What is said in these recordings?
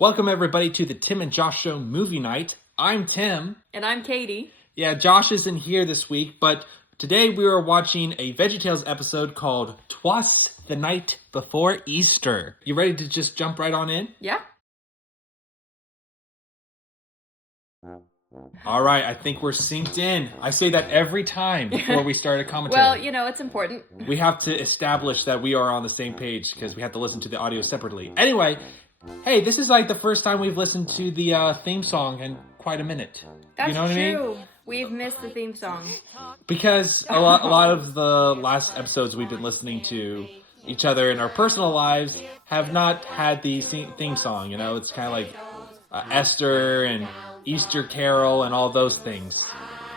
Welcome everybody to the Tim and Josh Show movie night. I'm Tim. And I'm Katie. Yeah, Josh isn't here this week, but today we are watching a VeggieTales episode called Twas, the Night Before Easter. You ready to just jump right on in? Yeah. All right, I think we're synced in. I say that every time before we start a commentary. Well, you know, it's important. We have to establish that we are on the same page because we have to listen to the audio separately. Anyway, hey, this is like the first time we've listened to the theme song in quite a minute. That's you know what true. I mean? We've missed the theme song. Because a lot of the last episodes we've been listening to each other in our personal lives have not had the theme song. You know, it's kind of like Esther and Easter Carol and all those things.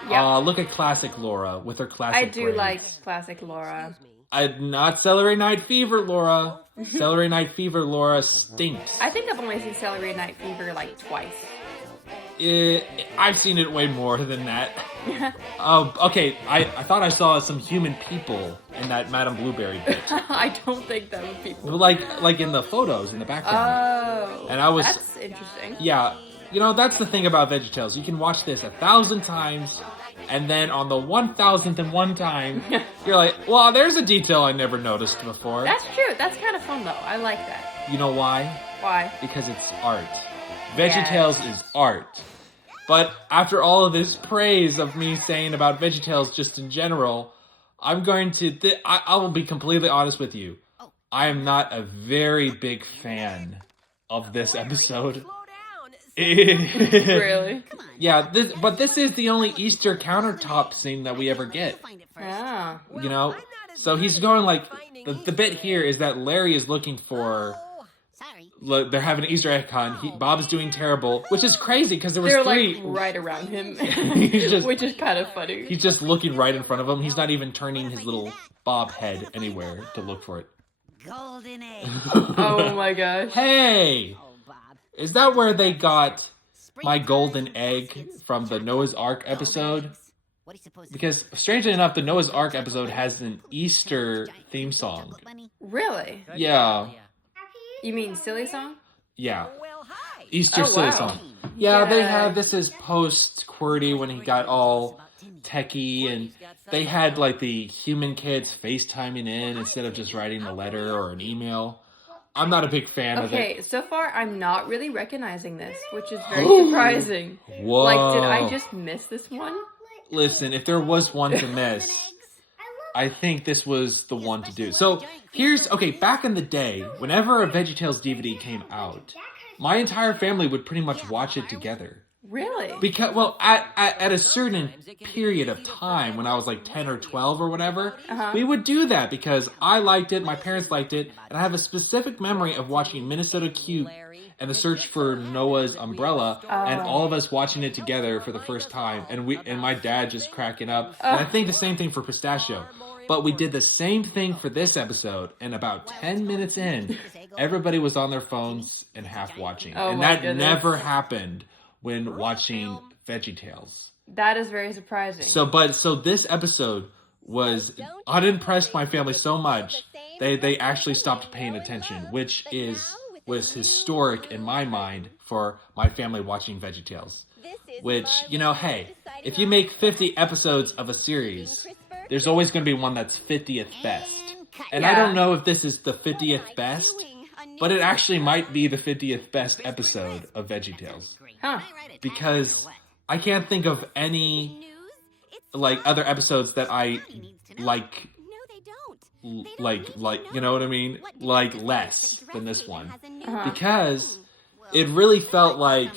Yeah. Look at classic Laura with her classic I do braids. like classic Laura. Not Celery Night Fever, Laura. Celery Night Fever, Laura stinks. I think I've only seen Celery Night Fever like twice. I've seen it way more than that. Okay, I thought I saw some human people in that Madame Blueberry bit. I don't think that would be. Like in the photos in the background. Oh. And I was. That's interesting. Yeah, you know, that's the thing about VeggieTales. You can watch this 1,000 times, and then on the 1,001 time, you're like, well, there's a detail I never noticed before. That's true. That's kind of fun, though. I like that. You know why? Why? Because it's art. VeggieTales is art. But after all of this praise of me saying about VeggieTales just in general, I'm going to... I will be completely honest with you. I am not a very big fan of this episode. Really? Yeah, but this is the only Easter countertop scene that we ever get. Yeah. You know? So he's going like... The bit here is that Larry is looking for... Look, they're having an Easter egg hunt. Bob is doing terrible, which is crazy because they're like right around him, which is kind of funny. He's just looking right in front of him. He's not even turning his little Bob head anywhere to look for it. Golden egg. Oh my gosh. Hey! Is that where they got my golden egg from the Noah's Ark episode? Because, strangely enough, the Noah's Ark episode has an Easter theme song. Really? Yeah. You mean silly song? Yeah. Easter silly song. Yeah, they have, this is post-QWERTY when he got all techie, and they had like the human kids FaceTiming in instead of just writing a letter or an email. I'm not a big fan of it. Okay, so far I'm not really recognizing this, which is very surprising. Whoa. Like, did I just miss this one? Listen, if there was one to miss, I think this was the one to do. So, okay, back in the day, whenever a VeggieTales DVD came out, my entire family would pretty much watch it together. Really? Because, well, at a certain period of time, when I was like 10 or 12 or whatever, we would do that because I liked it, my parents liked it, and I have a specific memory of watching Minnesota Cute and the search for Noah's umbrella, and all of us watching it together for the first time, and my dad just cracking up. And I think the same thing for Pistachio. But we did the same thing for this episode, and about 10 minutes in, everybody was on their phones and half watching. And that never happened when watching VeggieTales. That is very surprising. So this episode was unimpressed my family so much, they actually stopped paying attention, which was historic in my mind for my family watching VeggieTales. Which, you know, hey, if you make 50 episodes of a series, there's always going to be one that's 50th best. And I don't know if this is the 50th best, but it actually might be the 50th best episode of VeggieTales. Huh. Because I can't think of any, like, other episodes that I like, you know what I mean? Like, less than this one. Because it really felt like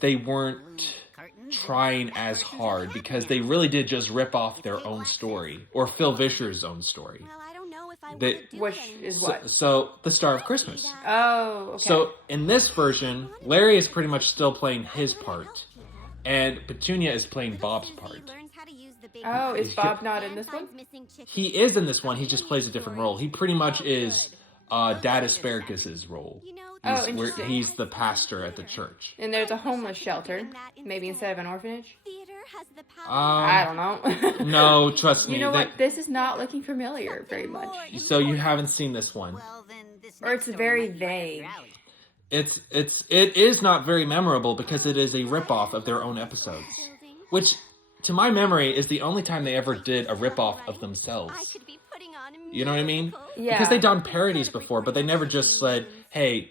they weren't trying as hard, because they really did just rip off their own story, or Phil Vischer's own story. Which is what? So, The Star of Christmas. Oh, okay. So, in this version, Larry is pretty much still playing his part, and Petunia is playing Bob's part. Oh, is Bob not in this one? He is in this one, he just plays a different role. He pretty much is Dad Asparagus' role. Interesting. He's the pastor at the church. And there's a homeless shelter, maybe instead of an orphanage. I don't know. No, trust me. You know what? This is not looking familiar very much. So you haven't seen this one. Or it's very vague. it is not very memorable because it is a ripoff of their own episodes, which, to my memory, is the only time they ever did a ripoff of themselves. You know what I mean? Yeah. Because they've done parodies before, but they never just said, "Hey,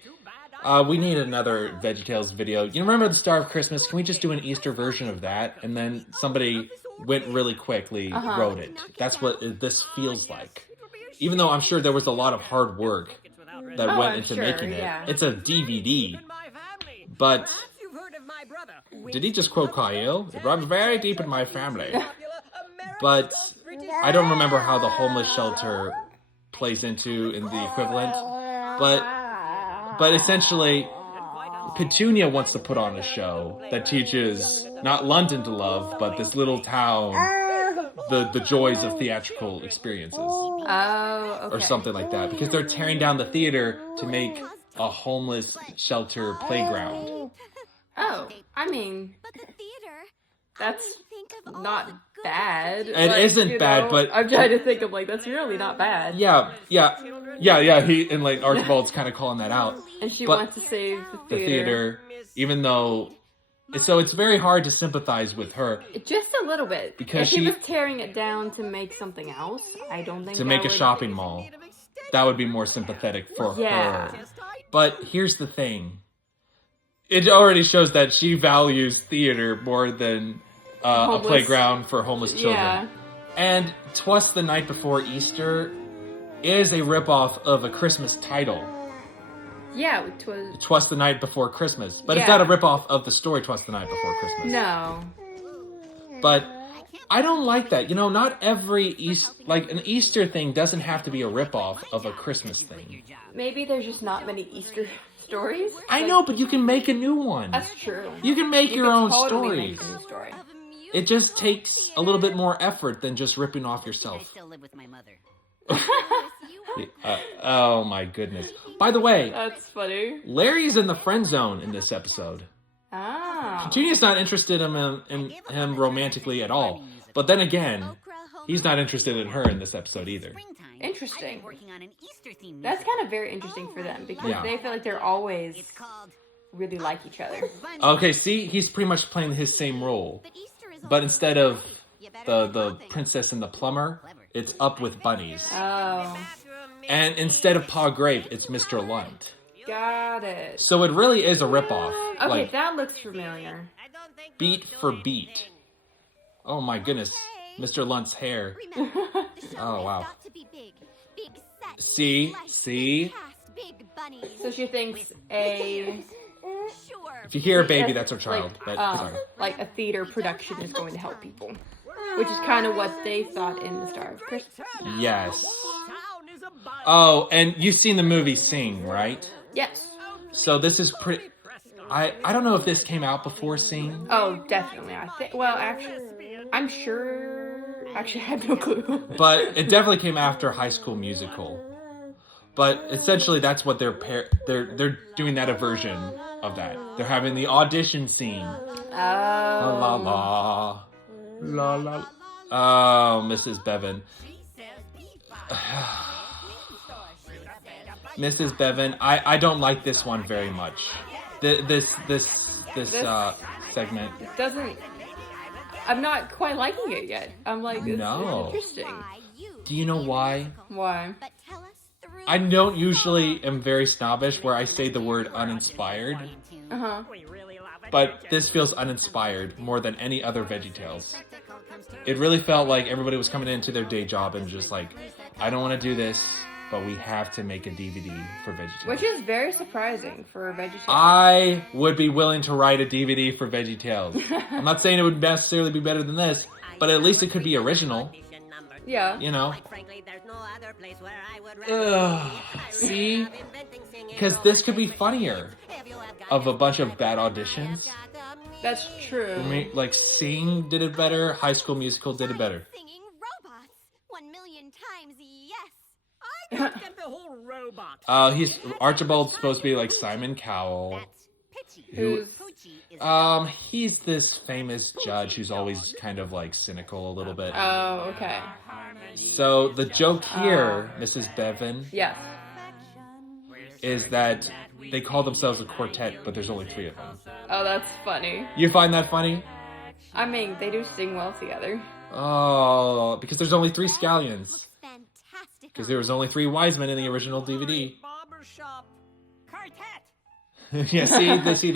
we need another VeggieTales video. You remember the Star of Christmas? Can we just do an Easter version of that?" And then somebody went really quickly, wrote it. That's what this feels like. Even though I'm sure there was a lot of hard work that went into making it. Yeah. It's a DVD. But did he just quote Kyle? It runs very deep in my family. But I don't remember how the homeless shelter plays in the equivalent. But essentially, Petunia wants to put on a show that teaches not London to love, but this little town the joys of theatrical experiences. Oh, okay. Or something like that. Because they're tearing down the theater to make a homeless shelter playground. Oh, I mean, that's not bad. It isn't bad, but I'm trying to think of that's really not bad. Yeah. He and Archibald's kind of calling that out. And she wants to save the theater. Even though, so it's very hard to sympathize with her. Just a little bit. Because if she was tearing it down to make something else, I don't think to make a shopping mall, that would be more sympathetic for her. But here's the thing. It already shows that she values theater more than a playground for homeless children. Yeah. And Twas the Night Before Easter is a ripoff of a Christmas title. Yeah, Twas the Night Before Christmas. But it's not a ripoff of the story Twas the Night Before Christmas. No. But I don't like that. You know, not every an Easter thing doesn't have to be a ripoff of a Christmas thing. Maybe there's just not many Easter stories. I know, but you can make a new one. That's true. You can make your own totally stories. Make a new story. It just takes a little bit more effort than just ripping off yourself. I still live with my mother. Oh my goodness. By the way, that's funny. Larry's in the friend zone in this episode. Ah. Petunia's not interested in him romantically at all. But then again, he's not interested in her in this episode either. Interesting. That's kind of very interesting for them because they feel like they're always really like each other. Okay, see, he's pretty much playing his same role. But instead of the princess and the plumber, it's Up with Bunnies. Oh. And instead of Pa Grape, it's Mr. Lunt. Got it. So it really is a ripoff. Okay, that looks familiar. Beat for beat. Oh my goodness. Mr. Lunt's hair. Oh, wow. See? So she thinks a... If you hear a baby, that's her child. Like a theater production is going to help people. Which is kind of what they thought in the Star of Christmas. Yes. Oh, and you've seen the movie Sing, right? Yes. So this is pretty... I don't know if this came out before Sing. Oh, definitely. Actually, I'm sure... Actually, I have no clue. But it definitely came after High School Musical. But essentially, that's what they're doing that a version of that. They're having the audition scene. Oh. La la la la. Oh, Mrs. Bevan. Mrs. Bevan, I don't like this one very much. This segment. It doesn't... I'm not quite liking it yet. I'm like, it's interesting. Do you know why? Why? I don't usually am very snobbish where I say the word uninspired. Uh-huh. But this feels uninspired more than any other VeggieTales. It really felt like everybody was coming into their day job and just like, I don't want to do this, but we have to make a DVD for VeggieTales. Which is very surprising for VeggieTales. I would be willing to write a DVD for VeggieTales. I'm not saying it would necessarily be better than this, but at least it could be original. Yeah. You know? Ugh. See? Because this could be funnier. Of a bunch of bad auditions. That's true. I mean, like, Sing did it better. High School Musical did it better. Singing robots 1,000,000 times, yes. I get the whole robot. Archibald's supposed to be like Simon Cowell. He's this famous judge who's always kind of like cynical a little bit. Oh, okay. So the joke here, Mrs. Bevan, yes, is that they call themselves a quartet, but there's only 3 of them. Oh, that's funny. You find that funny? I mean, they do sing well together. Oh, because there's only 3 scallions. Because there was only 3 wise men in the original DVD. Yeah, see,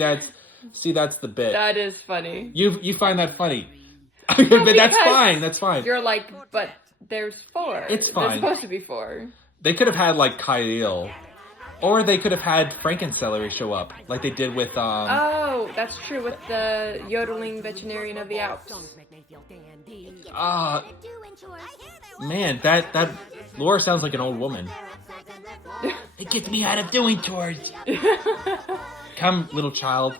that's the bit. That is funny. You find that funny. But that's fine. That's fine. You're like, but there's 4. It's fine. There's supposed to be 4. They could have had like Kyle, or they could have had Frankencelery show up, like they did with Oh, that's true, with the yodeling veterinarian of the Alps. Man, that Laura sounds like an old woman. It gets me out of doing chores. Come, little child.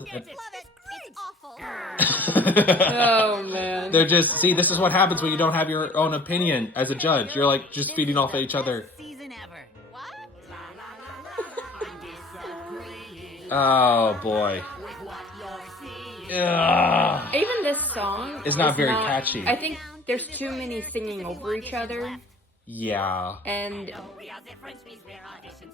Oh, man. They're just, see, this is what happens when you don't have your own opinion as a judge. You're like just feeding off of each other. Oh, boy. Ugh. Even this song is not very catchy. I think there's too many singing over each other. Yeah. And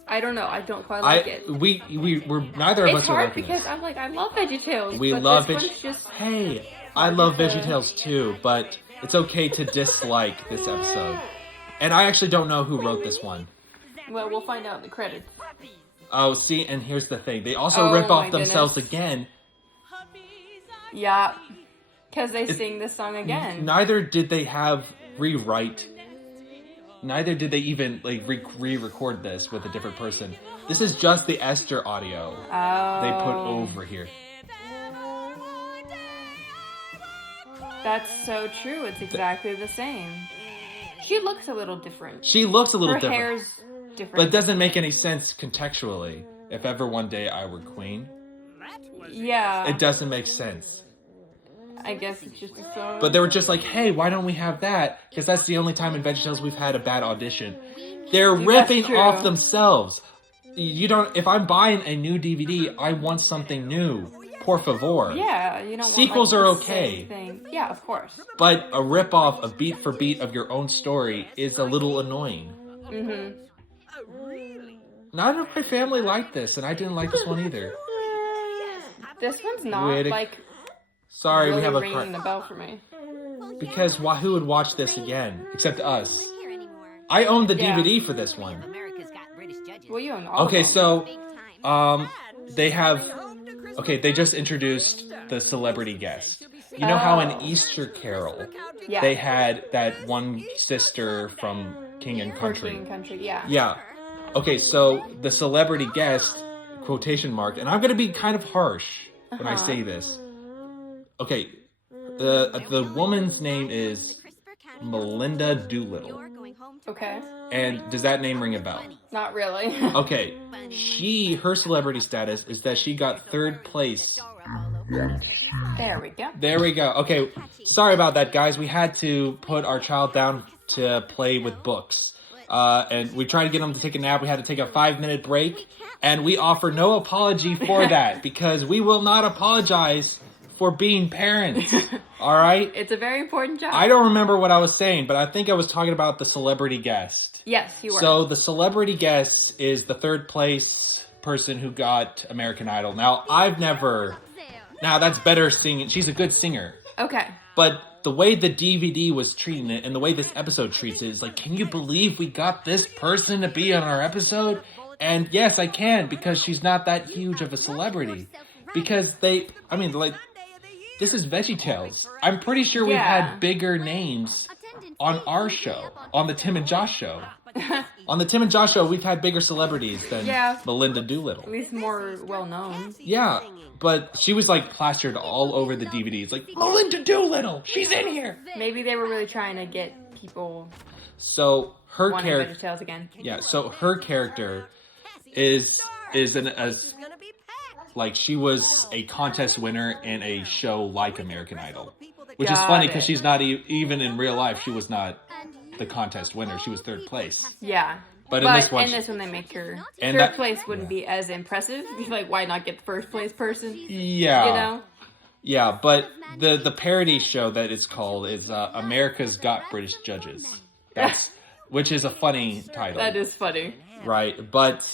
I don't know. I don't quite like it. We're neither of us are liking because I'm like, I love VeggieTales. We but love this one's just Hey, I love VeggieTales too, but it's okay to dislike this episode. And I actually don't know who wrote this one. Well, we'll find out in the credits. Oh, see, and here's the thing. They also rip off themselves again. Yeah, because they sing this song again. Neither did they have rewrite. Neither did they even like re-record this with a different person. This is just the Esther audio they put over here. That's so true. It's exactly the same. She looks a little different. She looks a little different. Her hair's different. But it doesn't make any sense contextually. If ever one day I were queen. Yeah. It doesn't make sense. I guess it's just a song. But they were just like, hey, why don't we have that? Because that's the only time in VeggieTales we've had a bad audition. They're ripping off themselves. You don't. If I'm buying a new DVD, I want something new. Por favor. Yeah, you don't. Sequels want, are like, okay. Thing. Yeah, of course. But a rip-off of beat for beat of your own story is a little annoying. Mm-hmm. None of my family liked this, and I didn't like this one either. This one's not like. Sorry, really we have a ringing the bell for me. Because who would watch this again except us? I own the DVD for this one. Well, you own all. Okay, of them. so they have. Okay, they just introduced the celebrity guest. You know how in Easter Carol they had that one sister from King and Country. King and Country, yeah. Yeah. Okay, so the celebrity guest, quotation mark, and I'm going to be kind of harsh when I say this. Okay, the woman's name is Melinda Doolittle. Okay. And does that name ring a bell? Not really. Okay, her celebrity status is that she got 3rd place. There we go. There we go. Okay, sorry about that, guys. We had to put our child down to play with books. And we tried to get him to take a nap. We had to take a 5-minute break. And we offer no apology for that because we will not apologize for being parents. All right? It's a very important job. I don't remember what I was saying, but I think I was talking about the celebrity guest. Yes, you were. So the celebrity guest is the 3rd place person who got American Idol. Now, Now, that's better singing. She's a good singer. Okay. But the way the DVD was treating it and the way this episode treats it is like, can you believe we got this person to be on our episode? And yes, I can, because she's not that huge of a celebrity. Because this is VeggieTales. I'm pretty sure we've had bigger names on our show, on the Tim and Josh show. On the Tim and Josh show, we've had bigger celebrities than Melinda Doolittle. At least more well-known. Yeah, but she was like plastered all over the DVDs. Like, Melinda Doolittle, she's in here. Maybe they were really trying to get people so her character VeggieTales again. Yeah, so her character is like she was a contest winner in a show like American Idol. Which is funny because she's not even in real life. She was not the contest winner. She was 3rd place. Yeah. But in this one they make her and 3rd place wouldn't be as impressive. Like, why not get the 1st place person? Yeah. You know? Yeah, but the parody show that it's called is America's Got British Judges. Which is a funny title. That is funny. Right, but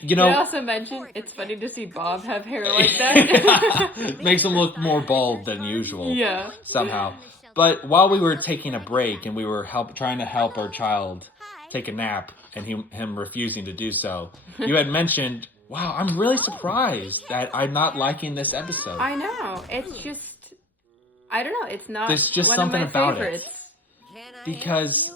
You know, I also mentioned it's funny to see Bob have hair like that. Makes him look more bald than usual. Yeah. Somehow. But while we were taking a break and we were trying to help our child take a nap and him refusing to do so, you had mentioned, wow, I'm really surprised that I'm not liking this episode. I know. It's just, I don't know. It's not There's just one something of my about favorites. it. Because,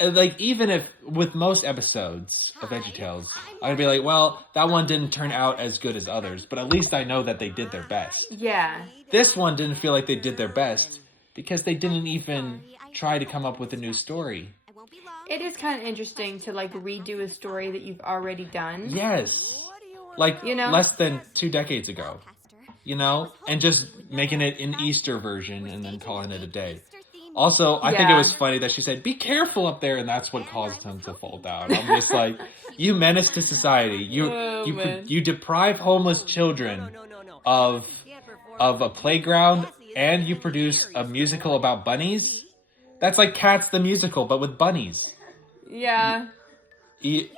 like, even if with most episodes of VeggieTales, I'd be like, well, that one didn't turn out as good as others, but at least I know that they did their best. Yeah. This one didn't feel like they did their best because they didn't even try to come up with a new story. It is kind of interesting to, like, redo a story that you've already done. Yes. Like, you know? less than 2 decades ago. You know? And just making it an Easter version and then calling it a day. Also, I think it was funny that she said, be careful up there, and that's what caused him to fall down. I'm just like, you menace to society. You deprive homeless children of a playground, and you produce a musical about bunnies? That's like Cats the Musical, but with bunnies. Yeah.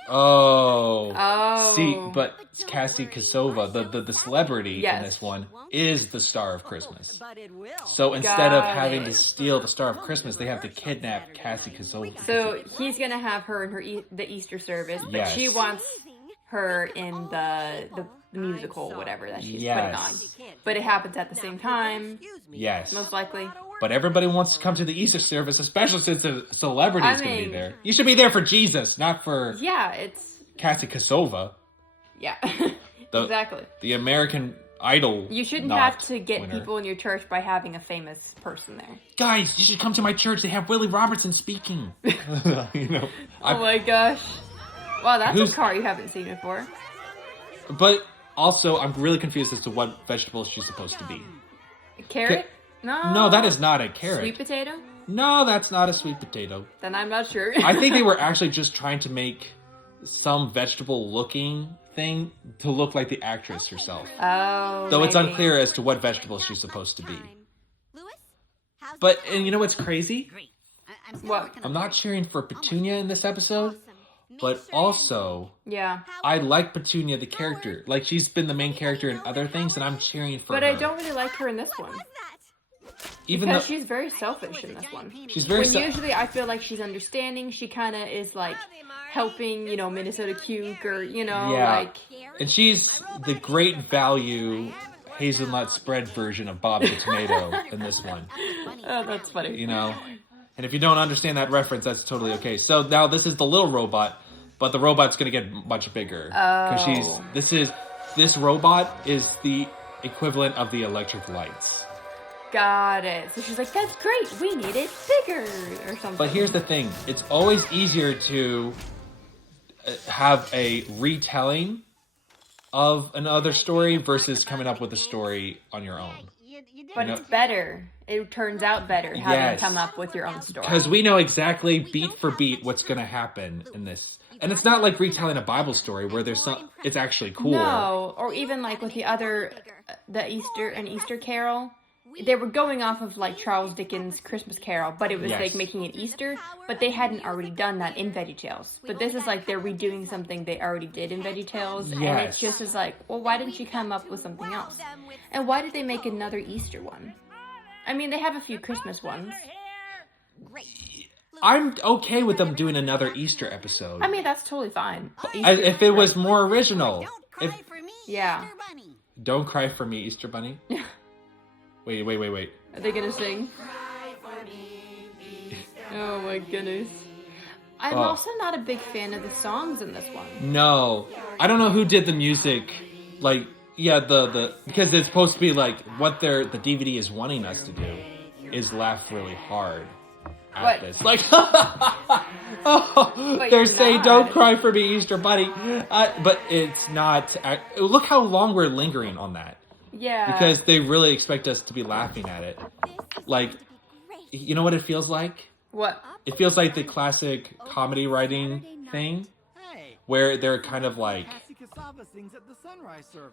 Oh. See, but Cassie Kasova, the celebrity in this one, is the star of Christmas. So instead of having to steal the star of Christmas, they have to kidnap Cassie Kasova. So he's gonna have her in the Easter service, but she wants her in the musical, whatever that she's putting on. But it happens at the same time. Yes. Most likely. But everybody wants to come to the Easter service, especially since a celebrity is going to be there. You should be there for Jesus, not for Cassie Kasova. Yeah, exactly. The American Idol. You shouldn't have to get people in your church by having a famous person there. Guys, you should come to my church. They have Willie Robertson speaking. You know. Oh my gosh. Wow, that's a car you haven't seen before. But also, I'm really confused as to what vegetable she's supposed to be. A carrot? No, that is not a carrot. Sweet potato? No, that's not a sweet potato. Then I'm not sure. I think they were actually just trying to make some vegetable-looking thing to look like the actress herself. Oh, though it's unclear as to what vegetable she's supposed to be. But, and you know what's crazy? What? I'm not cheering for Petunia in this episode, but also, yeah, I like Petunia, the character. Like, she's been the main character in other things, and I'm cheering for her. But I don't really like her in this one. Because she's very selfish in this one. She's very usually I feel like she's understanding. She kind of is like helping, you know, Minnesota Cuke or, you know, like... And she's the great value hazelnut spread version of Bob the Tomato in this one. Oh, that's funny. You know? And if you don't understand that reference, that's totally okay. So now this is the little robot, but the robot's going to get much bigger. Oh. Because this robot is the equivalent of the electric lights. Got it. So she's like, that's great. We need it bigger or something. But here's the thing. It's always easier to have a retelling of another story versus coming up with a story on your own. But it's better. It turns out better having to come up with your own story. Because we know exactly beat for beat what's going to happen in this. And it's not like retelling a Bible story where it's actually cool. No, or even like with the Easter Carol. They were going off of like Charles Dickens' Christmas Carol, but it was like making it Easter, but they hadn't already done that in VeggieTales. But this is like they're redoing something they already did in VeggieTales, and it's just as like, well, why didn't you come up with something else? And why did they make another Easter one? I mean, they have a few Christmas ones. I'm okay with them doing another Easter episode. I mean, that's totally fine. If it was more original. Don't cry for me, Easter Bunny. Wait. Are they gonna sing? Oh my goodness. I'm also not a big fan of the songs in this one. No. I don't know who did the music. Like, because it's supposed to be like, what the DVD is wanting us to do is laugh really hard at this. Like, don't cry for me, Easter Bunny. But it's not. Look how long we're lingering on that. Yeah. Because they really expect us to be laughing at it. Like, you know what it feels like? What? It feels like the classic comedy writing thing. Where they're kind of like...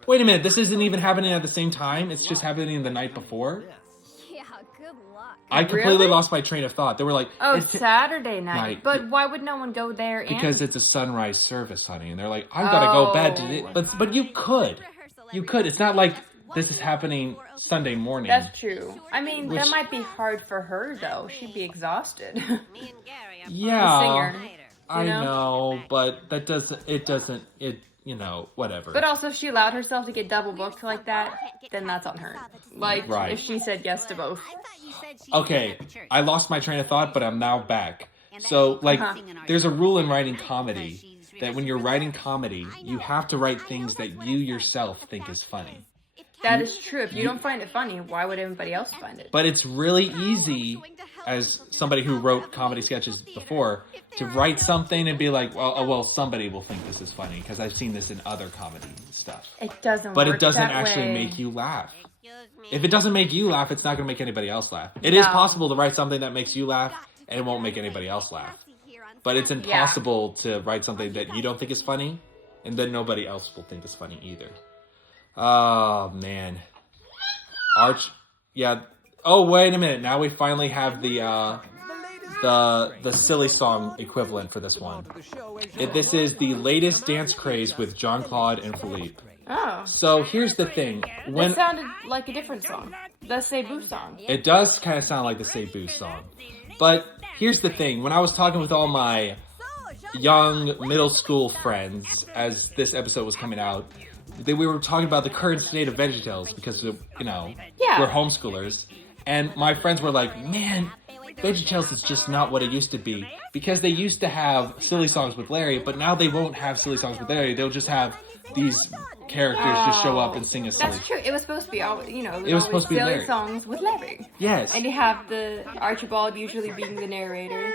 Wait a minute, this isn't even happening at the same time? It's just happening the night before? I completely lost my train of thought. They were like, "Oh, Saturday night." But why would no one go there? Because it's a sunrise service, honey. And they're like, "I've got to go bed today." But you could. You could. It's not like this is happening Sunday morning. That's true. I mean, that might be hard for her, though. She'd be exhausted. Yeah. The singer. I know, but that doesn't, whatever. But also, if she allowed herself to get double booked like that, then that's on her. Like, if she said yes to both. Okay, I lost my train of thought, but I'm now back. So, there's a rule in writing comedy that when you're writing comedy, you have to write things that you yourself think is funny. That is true. If you don't find it funny, why would anybody else find it? But it's really easy, as somebody who wrote comedy sketches before, to write something and be like, well, somebody will think this is funny because I've seen this in other comedy stuff. It doesn't work But it doesn't that actually way. make you laugh. If it doesn't make you laugh, it's not going to make anybody else laugh. It is possible to write something that makes you laugh and it won't make anybody else laugh. But it's impossible to write something that you don't think is funny and then nobody else will think is funny either. Oh, man. Oh, wait a minute. Now we finally have the silly song equivalent for this one. This is the latest dance craze with Jean-Claude and Philippe. Oh. So here's the thing. It sounded like a different song. The Cebu song. It does kind of sound like the Cebu song. But here's the thing. When I was talking with all my young middle school friends as this episode was coming out, we were talking about the current state of VeggieTales because, we're homeschoolers. And my friends were like, man, VeggieTales is just not what it used to be. Because they used to have silly songs with Larry, but now they won't have silly songs with Larry. They'll just have these characters just show up and sing a silly song. That's true. It was supposed to be all, it was supposed to be silly Larry. songs with Larry. Yes. And you have the Archibald usually being the narrator.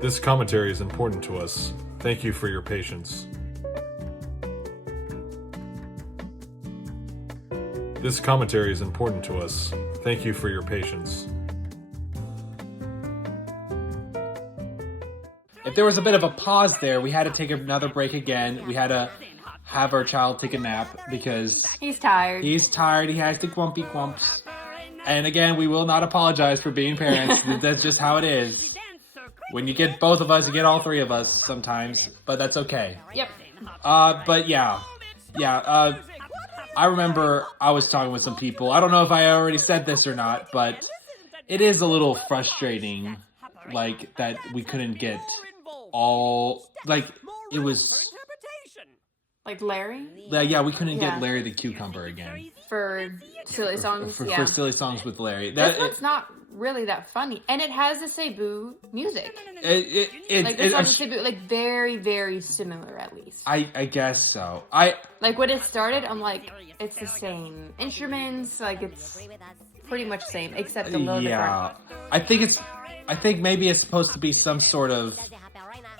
This commentary is important to us. Thank you for your patience. This commentary is important to us. Thank you for your patience. If there was a bit of a pause there, we had to take another break again. We had to have our child take a nap because he's tired. He has the grumpy grumps. And again, we will not apologize for being parents. That's just how it is. When you get both of us, you get all three of us sometimes, but that's okay. Yep. I remember I was talking with some people. I don't know if I already said this or not, but it is a little frustrating, that we couldn't get all, it was... Like Larry? Yeah, we couldn't get Larry the Cucumber again. For silly songs, for silly songs with Larry. This one's not really that funny. And it has the Cebu music. This song Cebu, very, very similar at least. I guess so. When it started, I'm like, it's the same instruments, it's pretty much the same, except a little different. I think maybe it's supposed to be some sort of,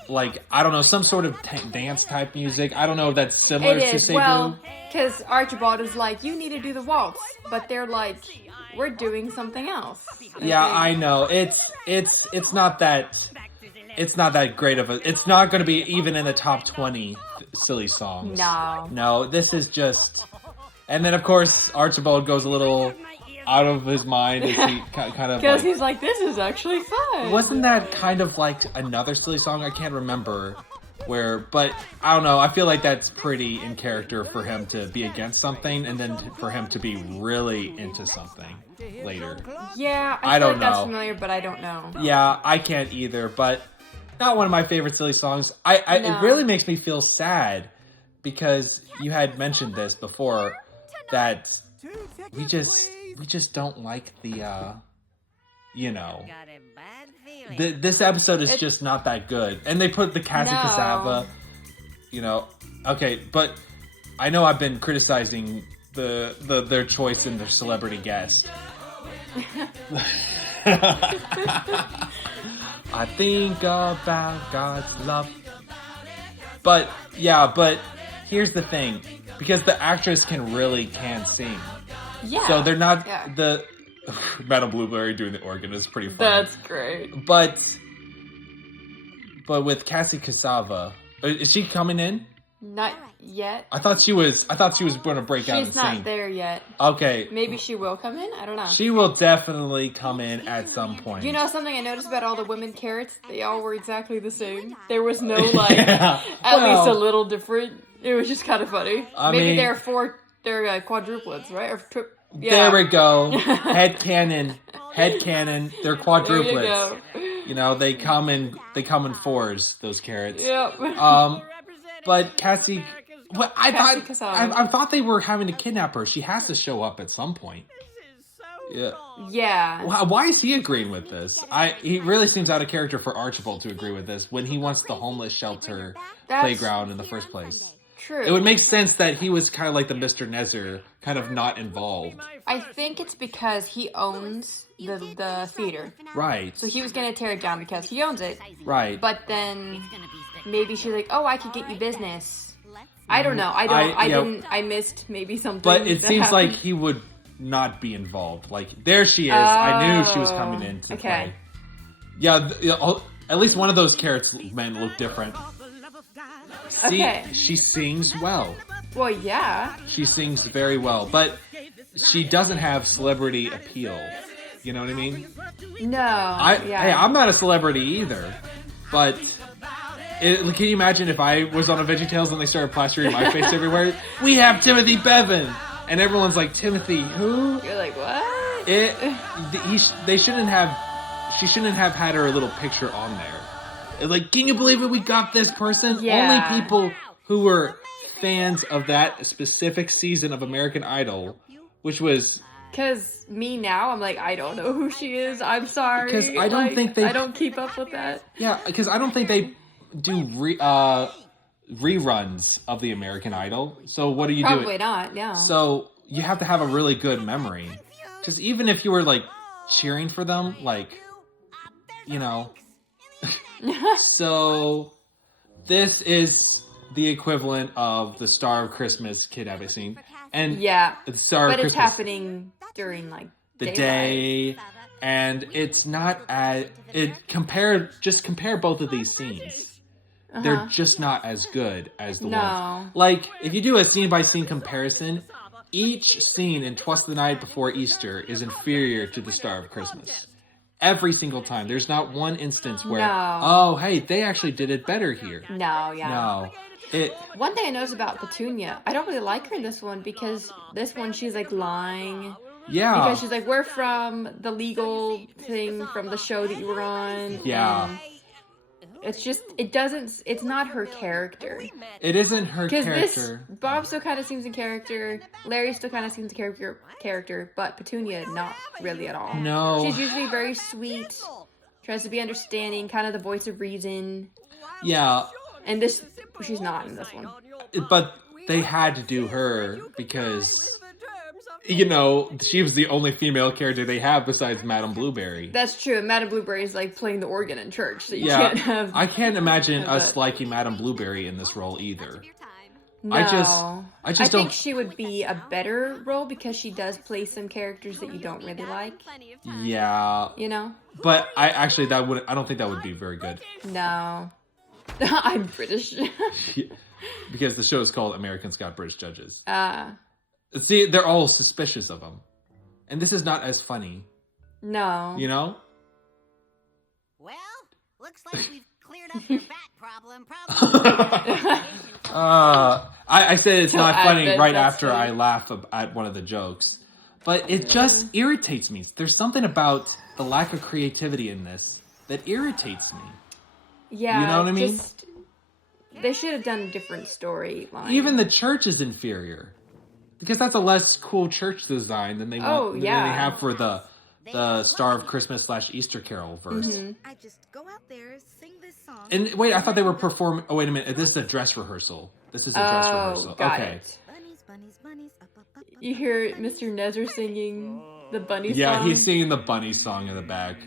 I don't know, some sort of dance type music. I don't know if that's similar to Cebu. Well, because Archibald is like, you need to do the waltz, but they're like, we're doing something else. Yeah, I know. It's not that great of a. It's not going to be even in the top 20 silly songs. No, this is just. And then of course Archibald goes a little out of his mind. He kind of because he's like, this is actually fun. Wasn't that kind of like another silly song? I can't remember but I don't know. I feel like that's pretty in character for him to be against something and then for him to be really into something later. Yeah, I don't feel like know. That's familiar, but I don't know. Yeah, I can't either, but not one of my favorite silly songs. It really makes me feel sad because you had mentioned this before that we just don't like this episode is just not that good. And they put the Cassie Cassava, okay, but I know I've been criticizing their choice in their celebrity guest. I think about God's love. But here's the thing. Because the actress can sing. Yeah. So they're not the Madame Blueberry doing the organ is pretty funny. That's great. But with Cassie Cassava, is she coming in? Not yet. I thought she was going to break out and She's not sing. there yet. Okay. Maybe she will come in? I don't know. She will definitely come in at some point. You know something I noticed about all the women carrots? They all were exactly the same. There was no, like, at least a little different. It was just kind of funny. Maybe they're quadruplets, right? Or There we go. Headcanon. They're quadruplets. You know, they come in fours, those carrots. Yep. But Cassie, I thought they were having to kidnap her. She has to show up at some point. Yeah. Why is he agreeing with this? He really seems out of character for Archibald to agree with this when he wants the homeless shelter playground in the first place. True. It would make sense that he was kind of like the Mr. Nezer, kind of not involved. I think it's because he owns the theater. Right. So he was going to tear it down because he owns it. Right. But then maybe she's like, oh, I could get you business. I don't know. I missed maybe something. But it seems like he would not be involved. Like, there she is. I knew she was coming in to play. Yeah, at least one of those carrots men look different. See, she sings well. Well, yeah. She sings very well, but she doesn't have celebrity appeal. You know what I mean? No. Hey, I'm not a celebrity either, but can you imagine if I was on a VeggieTales and they started plastering my face everywhere? We have Timothy Beavin, and everyone's like, Timothy, who? You're like, what? She shouldn't have had her little picture on there. Like, can you believe it? We got this person. Yeah. Only people who were fans of that specific season of American Idol, which was. Because me now, I'm like, I don't know who she is. I'm sorry. Because I don't keep up with that. Yeah, because I don't think they do reruns of the American Idol. So what do you do? Probably not. Yeah. So you have to have a really good memory. Because even if you were like cheering for them, like, you know. So this is the equivalent of the Star of Christmas kidnapping scene. And the Star of Christmas, it's happening during like the day, and it's not compare both of these scenes. They're just not as good as the one. Like, if you do a scene by scene comparison, each scene in Twas the Night Before Easter is inferior to the Star of Christmas. Every single time. There's not one instance where, oh, hey, they actually did it better here. No. One thing I noticed about Petunia, I don't really like her in this one because this one she's like lying. Yeah. Because she's like, we're from the legal thing from the show that you were on. Yeah. It's just, it's not her character. It isn't her character. Because Bob still kind of seems in character, Larry still kind of seems in character, but Petunia, not really at all. No. She's usually very sweet, tries to be understanding, kind of the voice of reason. Yeah. And she's not in this one. But they had to do her because, you know, she was the only female character they have besides Madame Blueberry. That's true. Madame Blueberry is like playing the organ in church, so you can't have. I can't imagine us liking Madame Blueberry in this role either. No. I think she would be a better role because she does play some characters that you don't really like. Yeah. You know? But I don't think that would be very good. No. I'm British. Because the show is called Americans Got British Judges. See, they're all suspicious of him. And this is not as funny. No. You know? Well, looks like we've cleared up your bat problem. I said it's not funny right after I laugh at one of the jokes. But it just irritates me. There's something about the lack of creativity in this that irritates me. Yeah. You know what I mean? They should have done a different storyline. Even the church is inferior. Because that's a less cool church design than they have for the Star of Christmas / Easter Carol verse. I just go out there, sing this song. And wait, I thought they were performing. Oh, wait a minute. This is a dress rehearsal. Got okay. It. Bunnies, up. You hear Mr. Nezer singing the bunny song? Yeah, he's singing the bunny song in the back.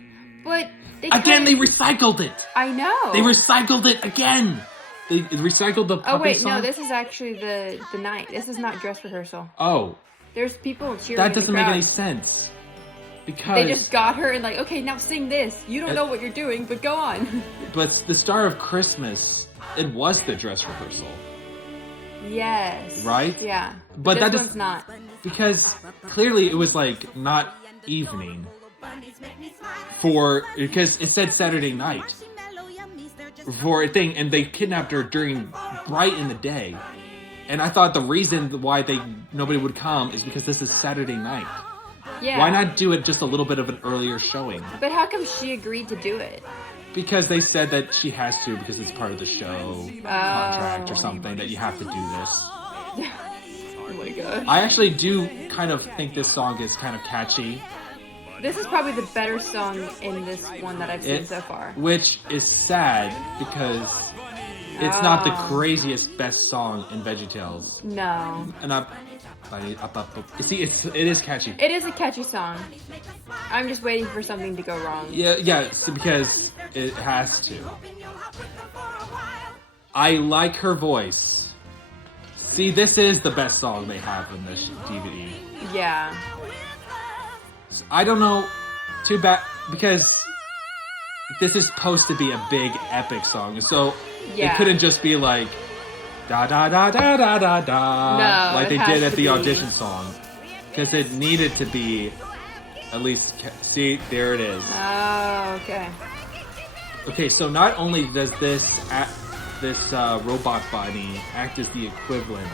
But they recycled it. I know. They recycled it again. They recycled the puppy Oh, wait, song? no, this is actually the night. This is not dress rehearsal. Oh. There's people cheering. That doesn't make any sense. Because they just got her and like, okay, now sing this. You don't know what you're doing, but go on. But the Star of Christmas, it was the dress rehearsal. Yes. Right? Yeah. But this that one's not. Because clearly it was like not evening because it said Saturday night for a thing, and they kidnapped her during bright in the day. And I thought the reason why nobody would come is because this is Saturday night. Yeah. Why not do it just a little bit of an earlier showing? But how come she agreed to do it? Because they said that she has to because it's part of the show contract or something that you have to do this. Oh my gosh. I actually do kind of think this song is kind of catchy. This is probably the better song in this one that I've seen so far. Which is sad because it's not the craziest best song in VeggieTales. No. And see, it is catchy. It is a catchy song. I'm just waiting for something to go wrong. Yeah, because it has to. I like her voice. See, this is the best song they have in this DVD. Yeah. I don't know, too bad, because this is supposed to be a big epic song, so it couldn't just be like, da da da da da da da, no, like they did at the audition song, because it needed to be, at least, see, there it is. Oh, okay. Okay, so not only does this robot body act as the equivalent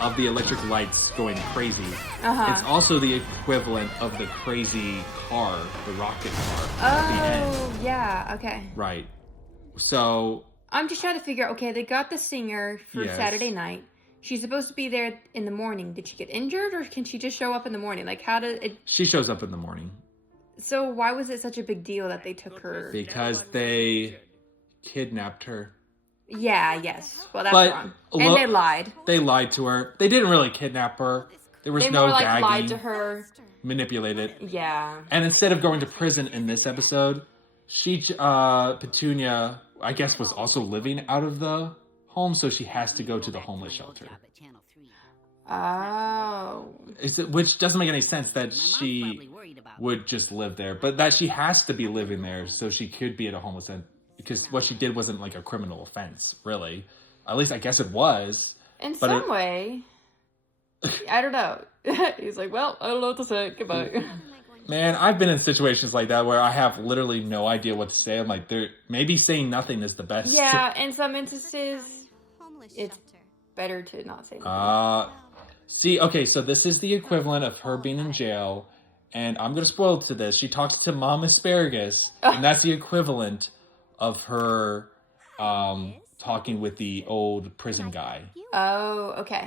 of the electric lights going crazy, it's also the equivalent of the crazy car, the rocket car at the end. Oh, yeah, okay. Right. So... I'm just trying to figure out, okay, they got the singer for Saturday night. She's supposed to be there in the morning. Did she get injured, or can she just show up in the morning? Like, how did it... She shows up in the morning. So why was it such a big deal that they took her? Because they kidnapped her. Yeah, yes. Well, that's wrong. And they lied. They lied to her. They didn't really kidnap her. There was no gagging. They lied to her. Manipulated. Yeah. And instead of going to prison in this episode, Petunia, I guess, was also living out of the home, so she has to go to the homeless shelter. Oh. Which doesn't make any sense that she would just live there, but that she has to be living there so she could be at a homeless center. Because what she did wasn't like a criminal offense, really. At least I guess it was. In some way. I don't know. He's like, well, I don't know what to say. Goodbye. Man, I've been in situations like that where I have literally no idea what to say. I'm like, maybe saying nothing is the best. Yeah, in some instances, it's better to not say nothing. See, okay, so this is the equivalent of her being in jail. And I'm going to spoil it to this. She talks to Mom Asparagus. And that's the equivalent of her talking with the old prison guy. Oh, okay.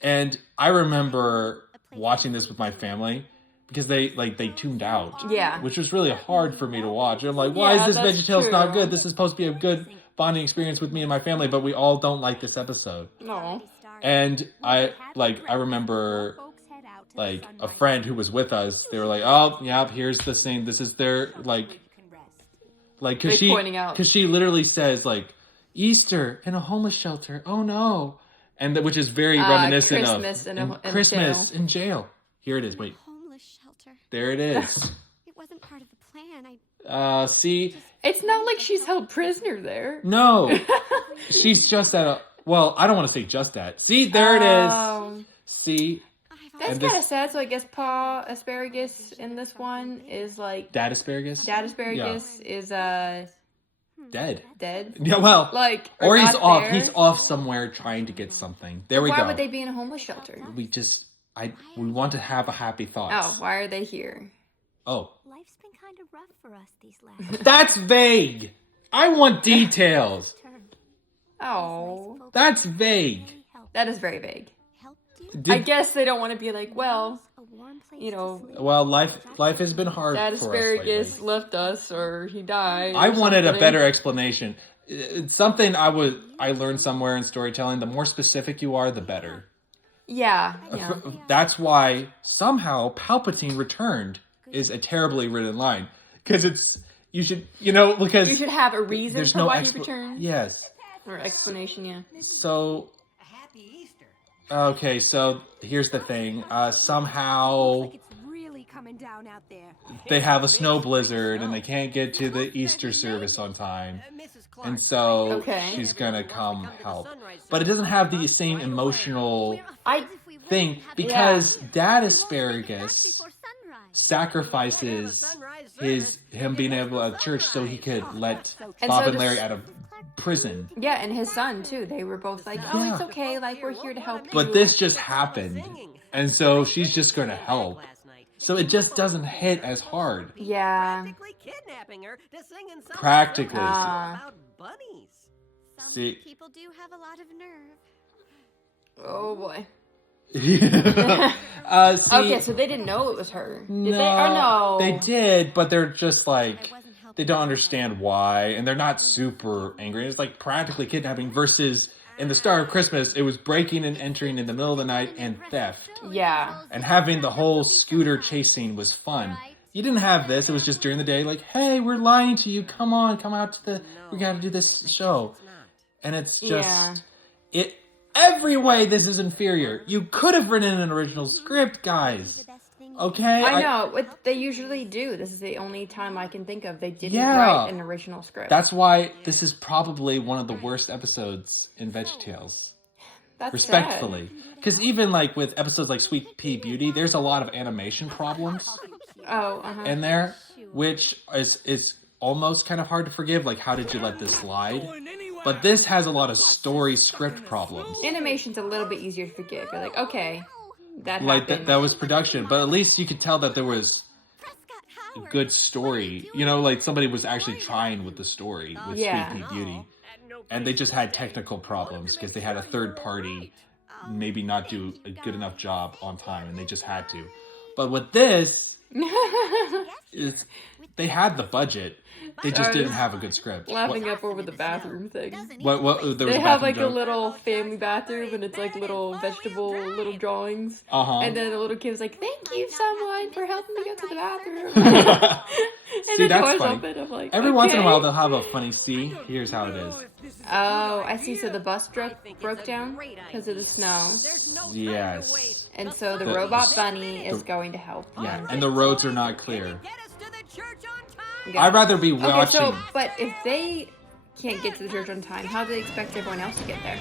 And I remember watching this with my family because they tuned out. Yeah. Which was really hard for me to watch. I'm like, why is this VeggieTales not good? This is supposed to be a good bonding experience with me and my family, but we all don't like this episode. No. And I remember like a friend who was with us, they were like, oh, yeah, here's the thing. This is their because she literally says like Easter in a homeless shelter. Oh no, and which is very reminiscent Christmas of Christmas in jail. Here it is. Wait, homeless shelter. There it is. It wasn't part of the plan. See, it's not like she's held prisoner there. No, she's just at a. Well, I don't want to say just that. See, there it is. See. That's kind of sad. So I guess Pa Asparagus in this one is like Dad Asparagus. Dad Asparagus is dead. Dead. Yeah, well, like or he's off. There. He's off somewhere trying to get something. There we go. Why would they be in a homeless shelter? We want to have a happy thought. Oh, why are they here? Oh, life's been kind of rough for us these last. That's vague. I want details. Oh, that's vague. That is very vague. I guess they don't want to be like, well, you know. Well, life has been hard Dad for Asparagus us left us, or he died. I wanted a better explanation. It's something I learned somewhere in storytelling. The more specific you are, the better. Yeah. That's why somehow Palpatine returned is a terribly written line because you should have a reason for why he returned. Yes. Or explanation. Yeah. So. Okay, so here's the thing. Somehow they have a snow blizzard and they can't get to the Easter service on time. And so she's gonna come help. But it doesn't have the same emotional thing because Dad Asparagus sacrifices him being able to at church so he could let Bob and Larry out of prison. Yeah, and his son too. They were both like, "Oh, it's okay. Like we're here to help you." But this just happened, and so she's just gonna help. So it just doesn't hit as hard. Yeah. Practically. Some See. people do have a lot of nerve. Oh boy. See, Okay, so they didn't know it was her. Did they? Or no? They did, but they're just like, they don't understand why, and they're not super angry. It's like practically kidnapping versus in the Star of Christmas, it was breaking and entering in the middle of the night and theft. Yeah. And having the whole scooter chase scene was fun. You didn't have this. It was just during the day, like, hey, we're lying to you. Come on, come out to the, we got to do this show. And it's just, every way this is inferior. You could have written an original script, guys. Okay? I know. They usually do. This is the only time I can think of. They didn't write an original script. That's why this is probably one of the worst episodes in VeggieTales. That's respectfully. Because even like with episodes like Sweet Pea Beauty, there's a lot of animation problems in there, which is almost kind of hard to forgive. Like, how did you let this slide? But this has a lot of story script problems. Animation's a little bit easier to forgive. You're like, okay, that like happened. that was production, but at least you could tell that there was a good story. You know, like somebody was actually trying with the story with Sweet Pea Beauty. And they just had technical problems because they had a third party maybe not do a good enough job on time, and they just had to. But with this, they had the budget. They just didn't have a good script. Laughing up over the bathroom thing. They have like a little family bathroom, and it's like little vegetable, little drawings. And then the little kid was like, "Thank you, someone, for helping me go to the bathroom." And See, the that's door's funny. open. I'm like, every once in a while they'll have a funny see. Here's how it is. Oh, I see. So the bus broke down because of the snow. Yes. And so the robot bunny is going to help. Yeah, and the roads are not clear. Yeah. I'd rather be watching. Okay, so, but if they can't get to the church on time, how do they expect everyone else to get there?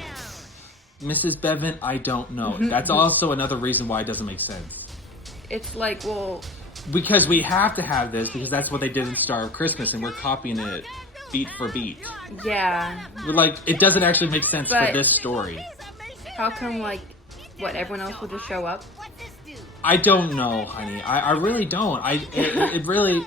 Mrs. Bevan, I don't know. That's also another reason why it doesn't make sense. It's like, well... Because we have to have this, because that's what they did in Star of Christmas, and we're copying it beat for beat. Yeah. But, like, it doesn't actually make sense for this story. How come, like, everyone else will just show up? I don't know, honey. I really don't. It really...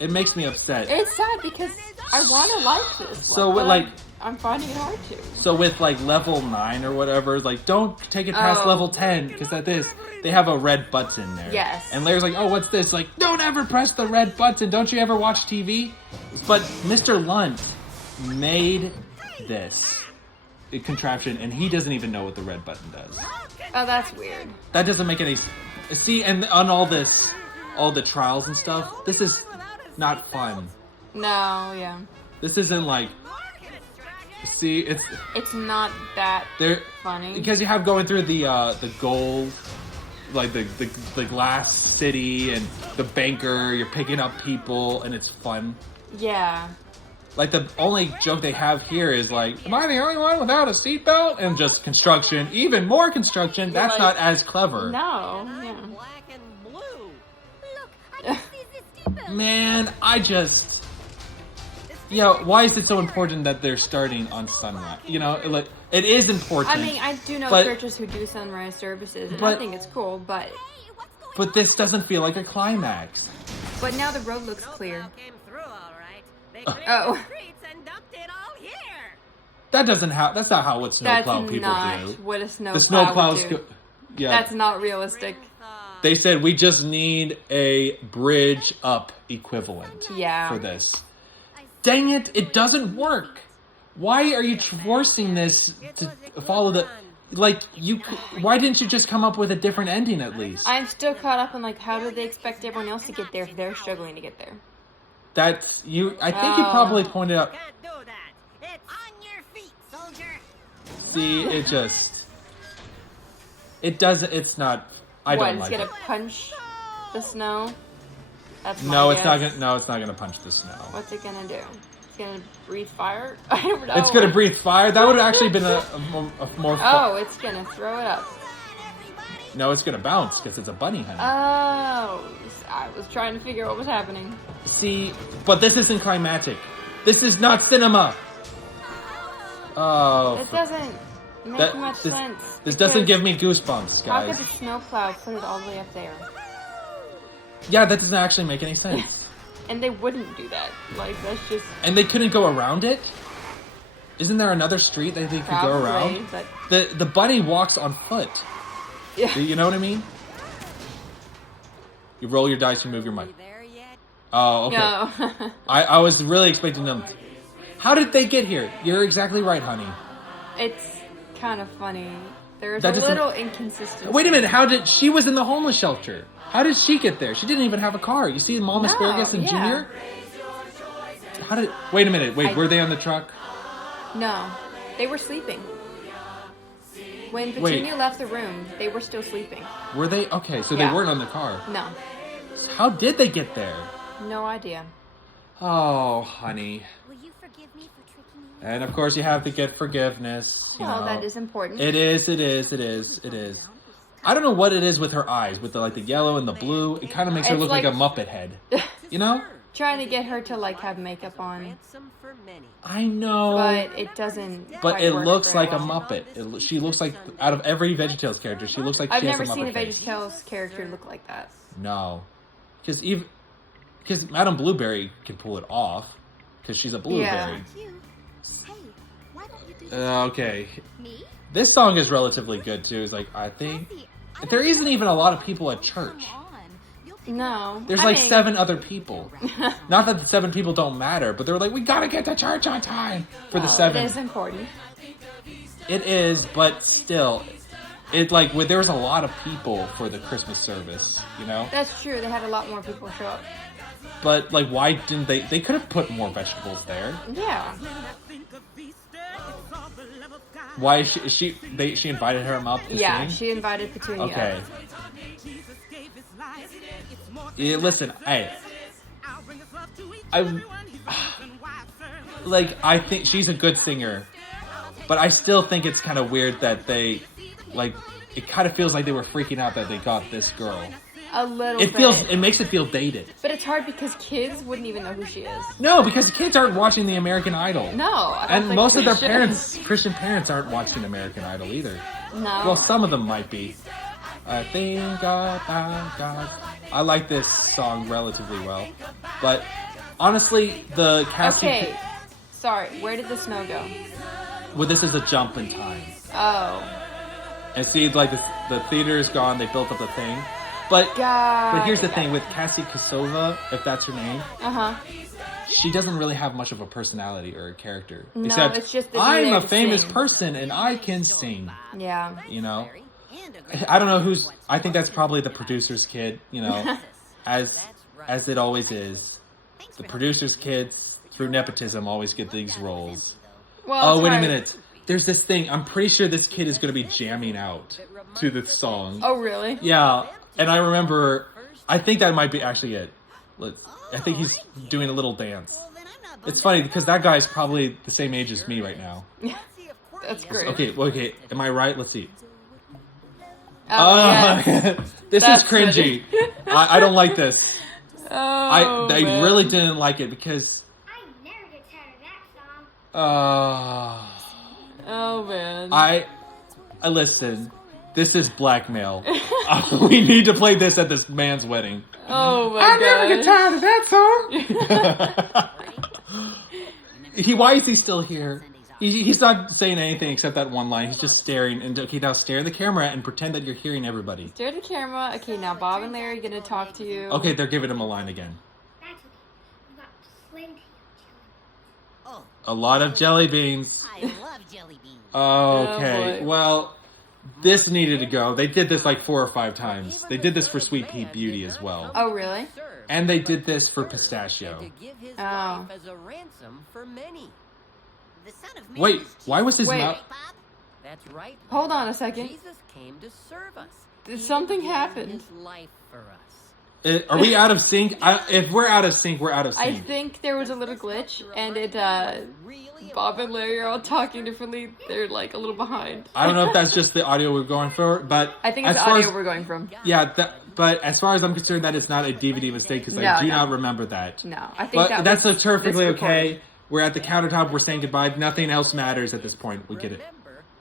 It makes me upset. It's sad because I want to like this one, so with, like, I'm finding it hard to. So with like level 9 or whatever, like don't take it past level 10 because at this they have a red button there. Yes. And Larry's like, oh, what's this? Like, don't ever press the red button. Don't you ever watch TV? But Mr. Lunt made this contraption, and he doesn't even know what the red button does. Oh, that's weird. That doesn't make any. See, and on all the trials and stuff, this is not fun. No, yeah. This isn't like. See, it's not that funny because you have going through the gold, like the glass city and the banker. You're picking up people, and it's fun. Yeah. Like the only joke they have here is like, "Am I the only one without a seatbelt?" And just construction, even more construction. That's not as clever. No. Yeah. Black and blue. Look, I can see the steeple. Man, why is it so important that they're starting on sunrise? You know, like it is important. I mean, I do know churches who do sunrise services, and I think it's cool, but this doesn't feel like a climax. But now the road looks clear. Came through all right. They cleared the streets and dumped it all here. That's not how what snowplow people do. What a snowplow The snowplows would do. Yeah. That's not realistic. They said we just need a bridge up equivalent for this. Dang it, it doesn't work. Why are you forcing this to follow the... why didn't you just come up with a different ending at least? I'm still caught up in, how do they expect everyone else to get there if they're struggling to get there? I think you probably pointed out... Can't do that. It's on your feet, soldier. See, it just... It doesn't... It's not... I don't like it. It's gonna punch the snow? That's No, it's not gonna punch the snow. What's it gonna do? gonna breathe fire? I don't know. It's gonna breathe fire? That would have actually been a more Oh, it's gonna throw it up. No, it's gonna bounce because it's a bunny, honey. Oh, I was trying to figure out what was happening. See, but this isn't climactic. This is not cinema. Oh. It doesn't make much sense. This doesn't give me goosebumps, guys. How could the snowplow put it all the way up there? Yeah, that doesn't actually make any sense. And they wouldn't do that. Like, that's just... And they couldn't go around it? Isn't there another street that they could go around? But... The bunny walks on foot. Yeah. You know what I mean? You roll your dice, you move your mic. Oh, okay. No. I was really expecting them. How did they get here? You're exactly right, honey. It's kind of funny. There's That a doesn't- little inconsistency. Wait a minute, she was in the homeless shelter. How did she get there? She didn't even have a car. You see Mom Asparagus and Junior? Wait a minute, were they on the truck? No. They were sleeping. When Petunia left the room, they were still sleeping. Were they? Okay, so Yeah. they weren't on the car. No. How did they get there? No idea. Oh, honey. Will you forgive me for tricking you? And of course you have to get forgiveness. You Well, know. that is important. It is. I don't know what it is with her eyes, with the yellow and the blue. It kind of makes her It's look like a like- Muppet head. You know? Trying to get her to, like, have makeup on. I know. But it doesn't But quite it work looks very like a well. Muppet. She looks like, out of every VeggieTales character, she looks like I've she has never a seen a Muppet head. VeggieTales character look like that. No. Because Madame Blueberry can pull it off. Because she's a blueberry. Yeah. Hey, why don't you do this? Okay. Me? This song is relatively good, too. It's like, I think... There isn't even a lot of people at church. No. There's I like mean, 7 other people. Not that the 7 people don't matter, but they're like, we gotta get to church on time for the 7. It is important. It is, but still, there was a lot of people for the Christmas service, you know? That's true. They had a lot more people show up. But, why didn't they... They could have put more vegetables there. Yeah. Why, she invited her up to Yeah, sing? she invited Petunia Okay. up. Yeah, listen, I think she's a good singer, but I still think it's kind of weird that they, it kind of feels like they were freaking out that they got this girl. A little It bit. makes it feel dated. But it's hard because kids wouldn't even know who she is. No, because the kids aren't watching the American Idol. No. I don't And think most of their they should. parents, Christian parents, aren't watching American Idol either. No. Well, some of them might be. I think about God. I like this song relatively well. But honestly, the casting... Okay. Sorry, where did the snow go? Well, this is a jump in time. Oh. And see, the theater is gone, they built up the thing. But here's the thing, with Cassie Kosova, if that's her name, Uh-huh. she doesn't really have much of a personality or a character. No, Except, it's just that I'm you're a there to famous sing. person and I can sing. Yeah. You know? I don't know who's... I think that's probably the producer's kid, you know? as it always is. The producer's kids, through nepotism, always get these roles. Well, Oh, it's wait a hard. minute. There's this thing. I'm pretty sure this kid is going to be jamming out to this song. Oh, really? Yeah, and I remember... I think that might be actually it. I think he's doing a little dance. It's funny, because that guy's probably the same age as me right now. That's great. Okay, am I right? Let's see. Yes. This That's is cringy. I don't like this. Oh, I man. really didn't like it because... I never get tired of that song. Oh, man. I listen. This is blackmail. We need to play this at this man's wedding. Oh, my I God. never get tired of that song. Why is he still here? He's not saying anything except that one line. He's just staring. And okay, now stare at the camera and pretend that you're hearing everybody. Stare at the camera. Okay, now Bob and Larry are going to talk to you. Okay, they're giving him a line again. That's okay. We've got plenty of jelly. A lot of jelly beans. I love jelly beans. Okay, Oh, boy. well, this needed to go. They did this like 4 or 5 times. They did this for Sweet Pea Beauty as well. Oh, really? And they did this for Pistachio. Oh. As a ransom for many. The son of Wait, why was his Wait. mouth... That's right. Hold on a second. Jesus came to serve us. Did something He gave happen? His life for us. Are we out of sync? If we're out of sync, we're out of sync. I think there was a little glitch, and Bob and Larry are all talking differently. They're like a little behind. I don't know if that's just the audio we're going for, but I think it's the audio we're going from. Yeah, but as far as I'm concerned, that is not a DVD mistake because I do not remember that. No, I think that's perfectly okay. We're at the countertop. We're saying goodbye. Nothing else matters at this point. We get it.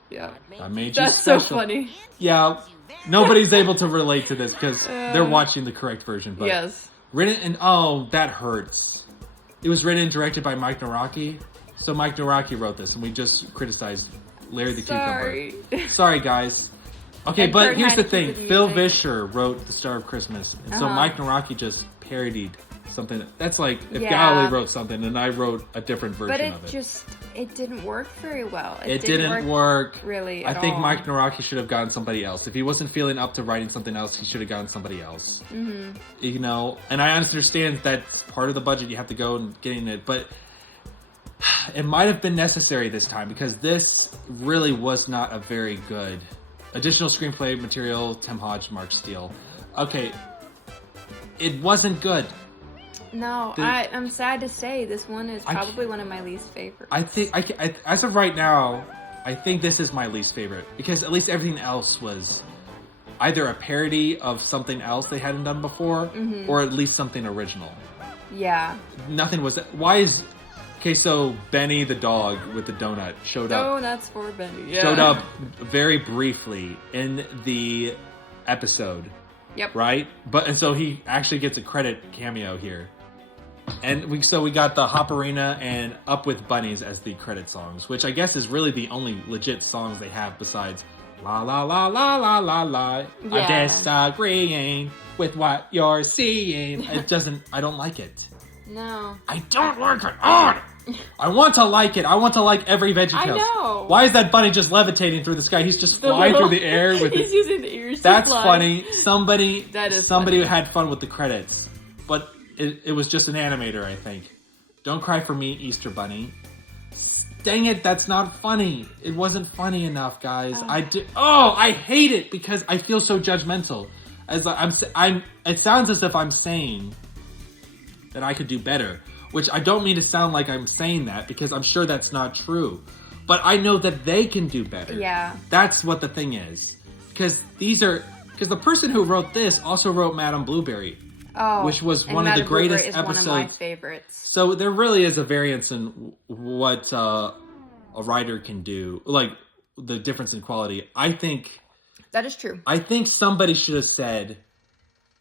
Yeah, I made you that's special. so funny. Yeah, nobody's able to relate to this because they're watching the correct version. But yes. Written and that hurts. It was written and directed by Mike Naraki. So Mike Naraki wrote this, and we just criticized Larry the Cucumber. Sorry, guys. Okay, And but Kurt here's the Heineke thing. did the Phil music. Vischer wrote The Star of Christmas. And so Mike Naraki just parodied something. That's like if Yeah. Galilee wrote something and I wrote a different version But of it. it didn't work very well. It didn't work. Really, I at think all. Mike Naraki should have gotten somebody else. If he wasn't feeling up to writing something else, he should have gotten somebody else. Mm-hmm. You know, and I understand that's part of the budget. You have to go and getting it, but it might have been necessary this time because this really was not a very good additional screenplay material. Tim Hodge, Mark Steele. Okay, it wasn't good. No, I'm sad to say this one is probably one of my least favorites. I think as of right now, I think this is my least favorite because at least everything else was either a parody of something else they hadn't done before, or at least something original. Yeah. Nothing was. Why is? Okay, so Benny the dog with the donut showed up. Donuts for Benny. Yeah. Showed up very briefly in the episode. Yep. Right, and so he actually gets a credit cameo here. And we got the Hopperina and Up With Bunnies as the credit songs, which I guess is really the only legit songs they have besides La La La La La La La. Yeah. I'm disagreeing with what you're seeing. I don't like it. No. I don't like it. I want to like it. I want to like every VeggieTales. I know. Why is that bunny just levitating through the sky? He's just flying through the air with He's using the ears. That's to fly. funny. Somebody funny. had fun with the credits, but it was just an animator, I think. Don't cry for me, Easter Bunny. Dang it, that's not funny. It wasn't funny enough, guys. I hate it because I feel so judgmental. It sounds as if I'm saying that I could do better, which I don't mean to sound like I'm saying that because I'm sure that's not true. But I know that they can do better. Yeah. That's what the thing is. Because the person who wrote this also wrote Madame Blueberry. Oh, which was and one of the Madame Blueberry greatest is episodes. One of my favorites. So there really is a variance in what a writer can do, like the difference in quality. I think that is true. I think somebody should have said,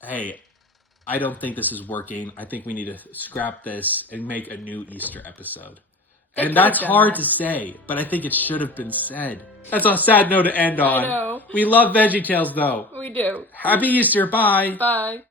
"Hey, I don't think this is working. I think we need to scrap this and make a new Easter episode." And that's hard to say, but I think it should have been said. That's a sad note to end on. I know. We love VeggieTales, though. We do. Happy Easter. Bye. Bye.